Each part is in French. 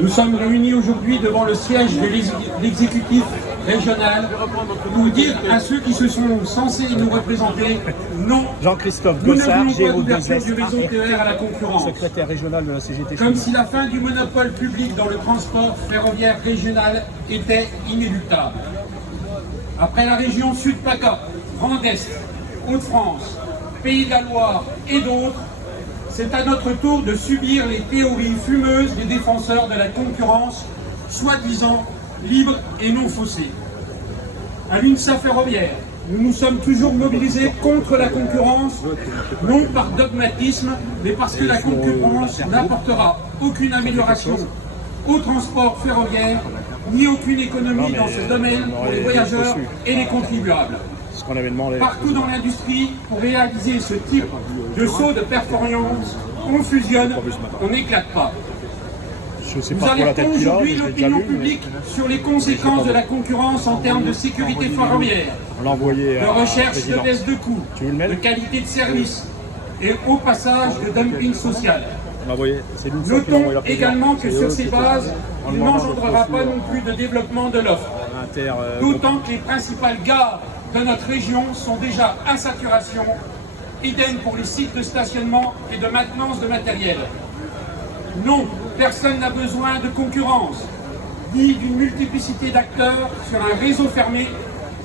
Nous sommes réunis aujourd'hui devant le siège de l'exécutif régional pour dire à ceux qui se sont censés nous représenter non, Jean-Christophe nous ne Gossard, voulons pas d'ouverture du réseau TER à la concurrence. secrétaire régional de la CGT. Comme si la fin du monopole public dans le transport ferroviaire régional était inéluctable. Après la région Sud-PACA, Grand Est, Hauts-de-France, Pays de la Loire et d'autres, c'est à notre tour de subir les théories fumeuses des défenseurs de la concurrence, soi-disant libre et non faussée. À l'UNSA ferroviaire, nous nous sommes toujours mobilisés contre la concurrence, non par dogmatisme, mais parce que la concurrence n'apportera aucune amélioration au transport ferroviaire, ni aucune économie dans ce domaine pour les voyageurs et les contribuables. Partout dans l'industrie, pour réaliser ce type de saut de performance, on fusionne, on n'éclate pas. Nous alertons aujourd'hui l'opinion publique sur les conséquences de la concurrence en termes de sécurité ferroviaire, de recherche de baisse de coûts, de qualité de service et au passage de dumping social. Notons également que sur ces bases, il n'engendrera pas non plus de développement de l'offre, d'autant que les principales gares de notre région sont déjà à saturation, idem pour les sites de stationnement et de maintenance de matériel. Non, personne n'a besoin de concurrence, ni d'une multiplicité d'acteurs sur un réseau fermé,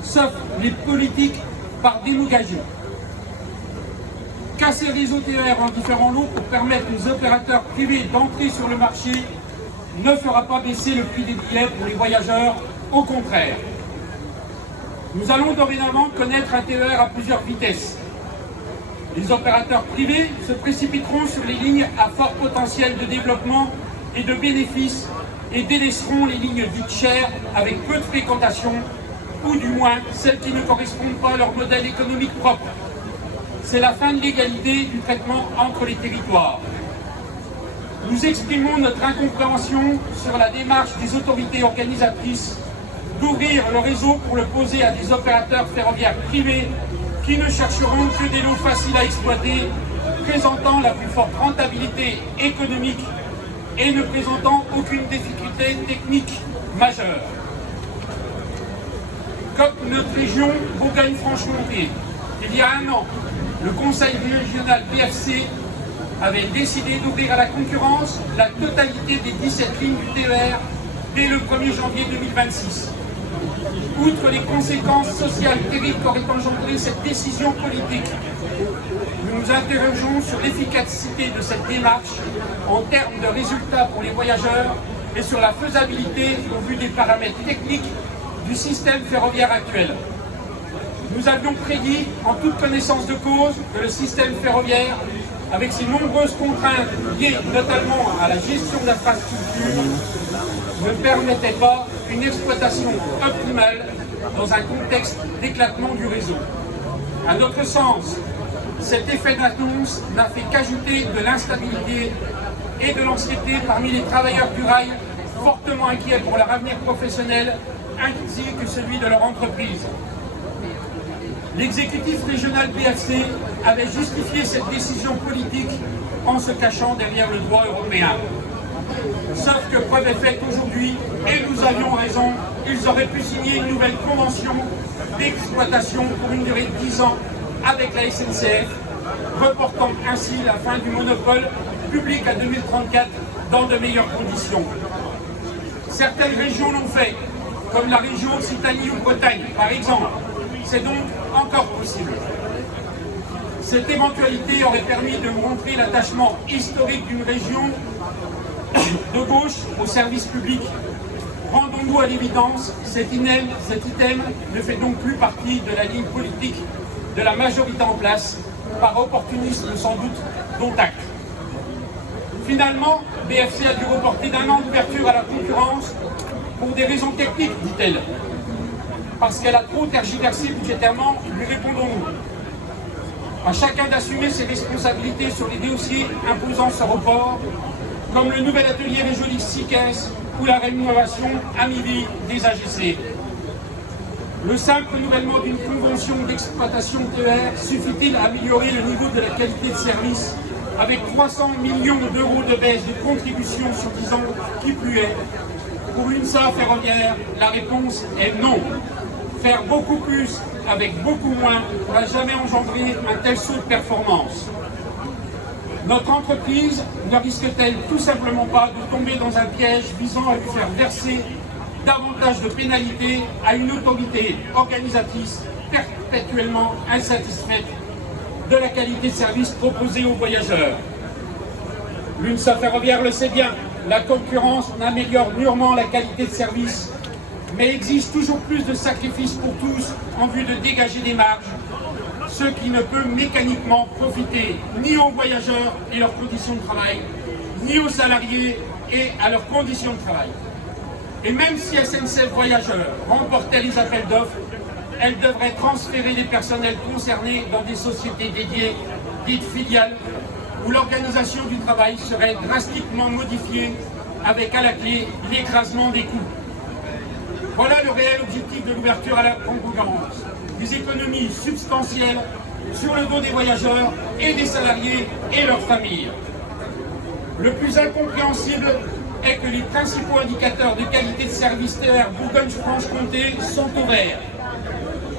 sauf les politiques par démagogie. Casser les réseaux TER en différents lots pour permettre aux opérateurs privés d'entrer sur le marché ne fera pas baisser le prix des billets pour les voyageurs, au contraire. Nous allons dorénavant connaître un TER à plusieurs vitesses. Les opérateurs privés se précipiteront sur les lignes à fort potentiel de développement et de bénéfices et délaisseront les lignes dites chères avec peu de fréquentation, ou du moins celles qui ne correspondent pas à leur modèle économique propre. C'est la fin de l'égalité du traitement entre les territoires. Nous exprimons notre incompréhension sur la démarche des autorités organisatrices d'ouvrir le réseau pour le poser à des opérateurs ferroviaires privés qui ne chercheront que des lots faciles à exploiter, présentant la plus forte rentabilité économique et ne présentant aucune difficulté technique majeure. Comme notre région Bourgogne-Franche-Comté, il y a un an, le Conseil régional BFC avait décidé d'ouvrir à la concurrence la totalité des 17 lignes du TER dès le 1er janvier 2026. Outre les conséquences sociales terribles qu'aurait engendré cette décision politique, nous nous interrogeons sur l'efficacité de cette démarche en termes de résultats pour les voyageurs et sur la faisabilité au vu des paramètres techniques du système ferroviaire actuel. Nous avions prédit, en toute connaissance de cause, que le système ferroviaire, avec ses nombreuses contraintes liées notamment à la gestion d'infrastructures, ne permettait pas une exploitation optimale dans un contexte d'éclatement du réseau. À notre sens, cet effet d'annonce n'a fait qu'ajouter de l'instabilité et de l'anxiété parmi les travailleurs du rail, fortement inquiets pour leur avenir professionnel ainsi que celui de leur entreprise. L'exécutif régional BFC avait justifié cette décision politique en se cachant derrière le droit européen. Sauf que preuve est faite aujourd'hui, et nous avions raison, ils auraient pu signer une nouvelle convention d'exploitation pour une durée de 10 ans avec la SNCF, reportant ainsi la fin du monopole public à 2034 dans de meilleures conditions. Certaines régions l'ont fait, comme la région Occitanie ou Bretagne par exemple. C'est donc encore possible. Cette éventualité aurait permis de montrer l'attachement historique d'une région de gauche au service public. Rendons-nous à l'évidence, cet item ne fait donc plus partie de la ligne politique de la majorité en place, par opportunisme sans doute, dont acte. Finalement, BFC a dû reporter d'1 an d'ouverture à la concurrence pour des raisons techniques, dit-elle. Parce qu'elle a trop tergiversé budgétairement, lui répondons-nous. À chacun d'assumer ses responsabilités sur les dossiers imposant ce report, comme le nouvel atelier régional SICES ou la rémunération à mi-vie des AGC. Le simple renouvellement d'une convention d'exploitation TER suffit-il à améliorer le niveau de la qualité de service avec 300 millions d'euros de baisse de contribution sur 10 ans qui plus est. Pour l'UNSA ferroviaire, la réponse est non. Faire beaucoup plus avec beaucoup moins n'a jamais engendré un tel saut de performance. Notre entreprise ne risque-t-elle tout simplement pas de tomber dans un piège visant à lui faire verser davantage de pénalités à une autorité organisatrice perpétuellement insatisfaite de la qualité de service proposée aux voyageurs? L'UNSA ferroviaire le sait bien, la concurrence améliore mûrement la qualité de service, mais exige toujours plus de sacrifices pour tous en vue de dégager des marges, ce qui ne peut mécaniquement profiter ni aux voyageurs et leurs conditions de travail, ni aux salariés et à leurs conditions de travail. Et même si SNCF Voyageurs remportait les appels d'offres, elle devrait transférer les personnels concernés dans des sociétés dédiées, dites filiales, où l'organisation du travail serait drastiquement modifiée avec à la clé l'écrasement des coûts. Voilà le réel objectif de l'ouverture à la concurrence. Des économies substantielles sur le dos des voyageurs et des salariés et leurs familles. Le plus incompréhensible est que les principaux indicateurs de qualité de service TER Bourgogne-Franche-Comté sont au vert.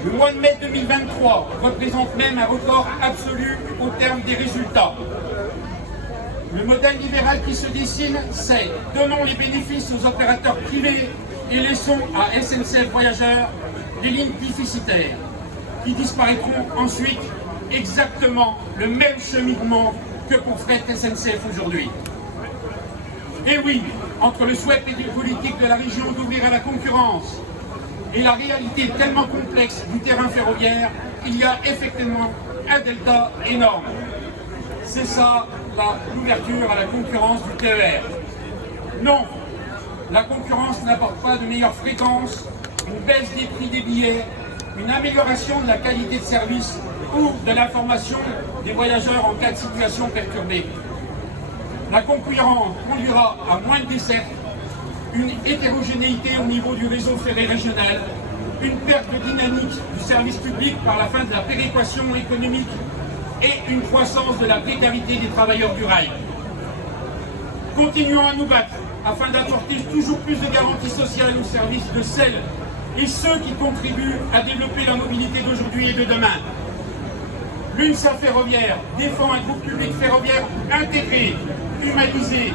Le mois de mai 2023 représente même un record absolu au terme des résultats. Le modèle libéral qui se dessine, c'est « donnons les bénéfices aux opérateurs privés et laissons à SNCF Voyageurs des lignes déficitaires » qui disparaîtront ensuite exactement le même cheminement que pour Fret SNCF aujourd'hui. Et oui, entre le souhait politique de la région d'ouvrir à la concurrence et la réalité tellement complexe du terrain ferroviaire, il y a effectivement un delta énorme. C'est ça, l'ouverture à la concurrence du TER. Non, la concurrence n'apporte pas de meilleure fréquence, une baisse des prix des billets, une amélioration de la qualité de service ou de l'information des voyageurs en cas de situation perturbée. La concurrence conduira à moins de dessertes, une hétérogénéité au niveau du réseau ferré régional, une perte de dynamique du service public par la fin de la péréquation économique et une croissance de la précarité des travailleurs du rail. Continuons à nous battre afin d'apporter toujours plus de garanties sociales au service de celles et ceux qui contribuent à développer la mobilité d'aujourd'hui et de demain. L'UNSA ferroviaire défend un groupe public ferroviaire intégré, humanisé,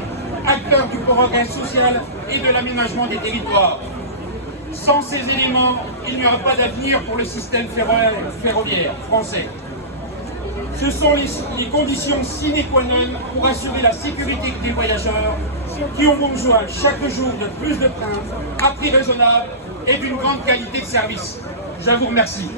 acteur du progrès social et de l'aménagement des territoires. Sans ces éléments, il n'y aura pas d'avenir pour le système ferroviaire français. Ce sont les conditions sine qua non pour assurer la sécurité des voyageurs qui ont besoin chaque jour de plus de trains à prix raisonnable et d'une grande qualité de service. Je vous remercie.